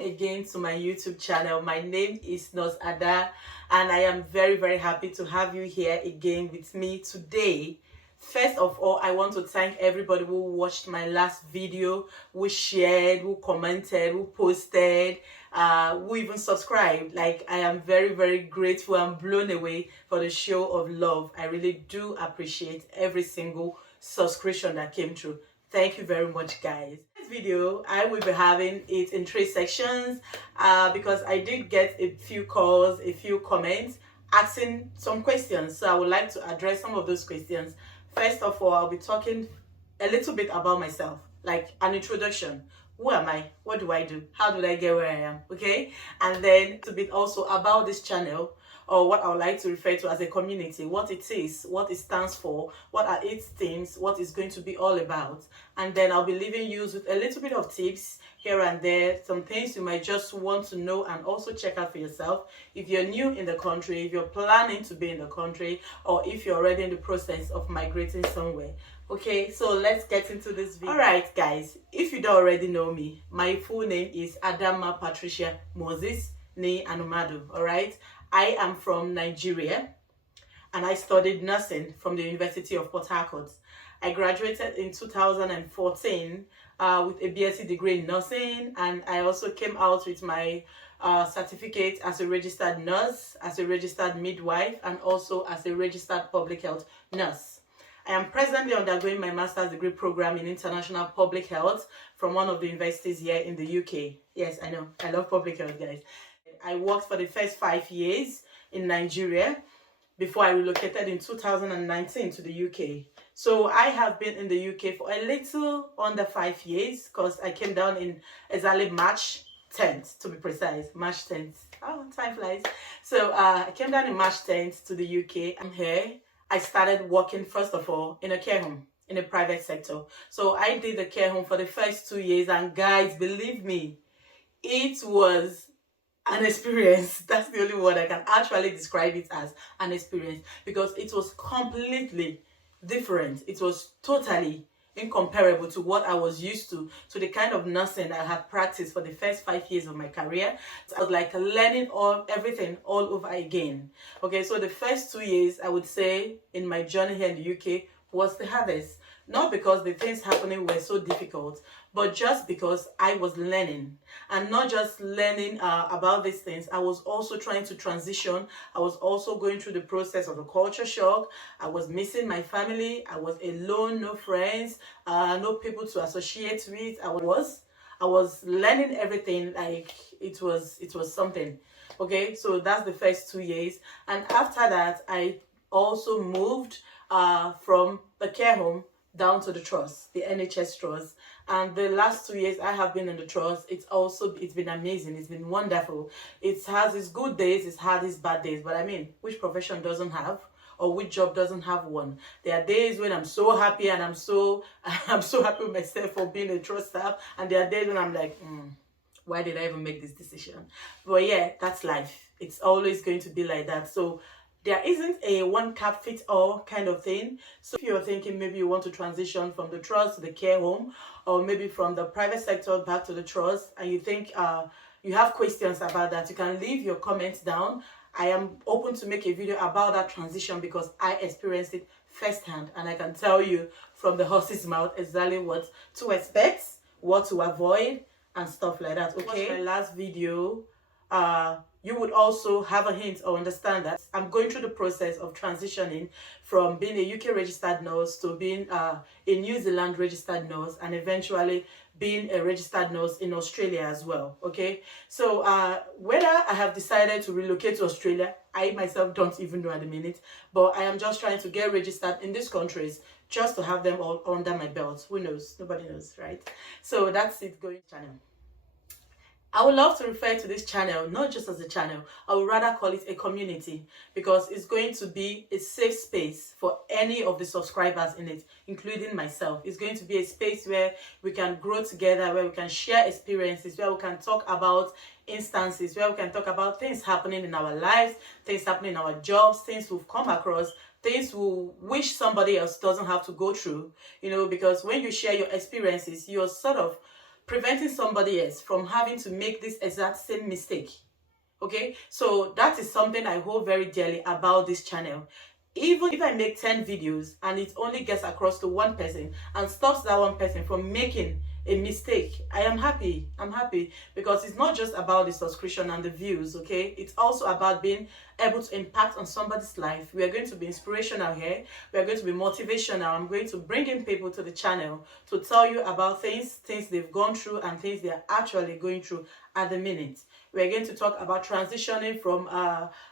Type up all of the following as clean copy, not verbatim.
again to my YouTube channel. My name is Nurse Ada, and I am very happy to have you here again with me today. First of all, I want to thank everybody who watched my last video, who shared, who commented, who posted, who even subscribed. Like, I am very grateful and blown away for the show of love. I really do appreciate every single subscription that came through. Thank you very much, guys. This video, I will be having it in 3 sections because I did get a few calls, a few comments asking some questions. So I would like to address some of those questions. First of all, I'll be talking a little bit about myself, like an introduction. Who am I? What do I do? How did I get where I am? Okay? And then a bit also about this channel, or what I would like to refer to as a community, what it is, what it stands for, what are its themes, what it's going to be all about. And then I'll be leaving you with a little bit of tips here and there, some things you might just want to know and also check out for yourself. If you're new in the country, if you're planning to be in the country, or if you're already in the process of migrating somewhere. Okay, so let's get into this video. Alright guys, if you don't already know me, my full name is ADANMA Patricia Moses Nee Anumadu. Alright, I am from Nigeria and I studied nursing from the University of Port Harcourt. I graduated in 2014 with a BSc degree in nursing, and I also came out with my certificate as a registered nurse, as a registered midwife, and also as a registered public health nurse. I am presently undergoing my master's degree program in international public health from one of the universities here in the UK. Yes, I know, I love public health, guys. I worked for the first 5 years in Nigeria before I relocated in 2019 to the UK. So I have been in the UK for a little under 5 years because I came down in exactly March 10th, to be precise, March 10th. Oh, time flies. So I came down in March 10th to the UK. I'm here. I started working, first of all, in a care home, in a private sector. So I did the care home for the first 2 years, and guys, believe me, it was an experience. That's the only word I can actually describe it as, an experience, because it was completely different. It was totally incomparable to what I was used to the kind of nursing I had practiced for the first 5 years of my career. So I was like learning everything all over again. Okay, so the first 2 years, I would say, in my journey here in the UK was the hardest. Not because the things happening were so difficult, but just because I was learning. And not just learning about these things, I was also trying to transition. I was also going through the process of a culture shock. I was missing my family. I was alone, no friends, no people to associate with. I was learning everything. Like, it was something. Okay, so that's the first 2 years. And after that, I also moved from the care home down to the trust, the NHS trust. And the last 2 years I have been in the trust. It's been amazing. It's been wonderful. It has its good days, it's had its bad days. But I mean, which profession doesn't have, or which job doesn't have one? There are days when I'm so happy and I'm so happy with myself for being a trust staff, and there are days when I'm like, why did I even make this decision? But yeah, that's life. It's always going to be like that. So there isn't a one cap fit all kind of thing. So if you're thinking maybe you want to transition from the trust to the care home, or maybe from the private sector back to the trust, and you think you have questions about that, you can leave your comments down. I am open to make a video about that transition because I experienced it firsthand, and I can tell you from the horse's mouth exactly what to expect, what to avoid, and stuff like that. Okay, watch my last video. You would also have a hint or understand that I'm going through the process of transitioning from being a UK registered nurse to being a New Zealand registered nurse, and eventually being a registered nurse in Australia as well. Okay, so whether I have decided to relocate to Australia, I myself don't even know at the minute, but I am just trying to get registered in these countries just to have them all under my belt. Who knows? Nobody knows, right? So that's it. Going channel. I would love to refer to this channel not just as a channel. I would rather call it a community, because it's going to be a safe space for any of the subscribers in it, including myself. It's going to be a space where we can grow together, where we can share experiences, where we can talk about instances, where we can talk about things happening in our lives, things happening in our jobs, things we've come across, things we wish somebody else doesn't have to go through, because when you share your experiences, you're sort of preventing somebody else from having to make this exact same mistake. Okay, so that is something I hold very dearly about this channel. Even if I make 10 videos and it only gets across to one person and stops that one person from making a mistake, I am happy. I'm happy because it's not just about the subscription and the views, okay? It's also about being able to impact on somebody's life. We are going to be inspirational here. We are going to be motivational. I'm going to bring in people to the channel to tell you about things they've gone through and things they are actually going through at the minute. We're going to talk about transitioning from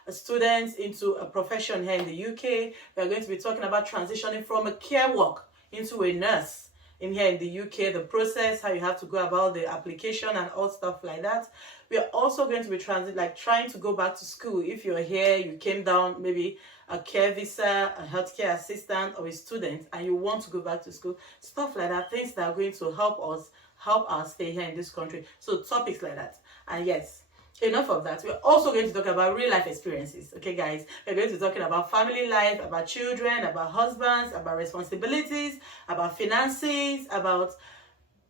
students into a profession here in the UK. We're going to be talking about transitioning from a care work into a nurse in here in the UK, the process, how you have to go about the application and all stuff like that. We are also going to be trying to go back to school. If you're here, you came down, maybe a care visa, a healthcare assistant, or a student, and you want to go back to school, stuff like that, things that are going to help us stay here in this country. So topics like that. And yes, enough of that. We're also going to talk about real life experiences. Okay, guys, we're going to be talking about family life, about children, about husbands, about responsibilities, about finances, about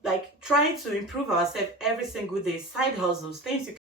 like trying to improve ourselves every single day, side hustles, things you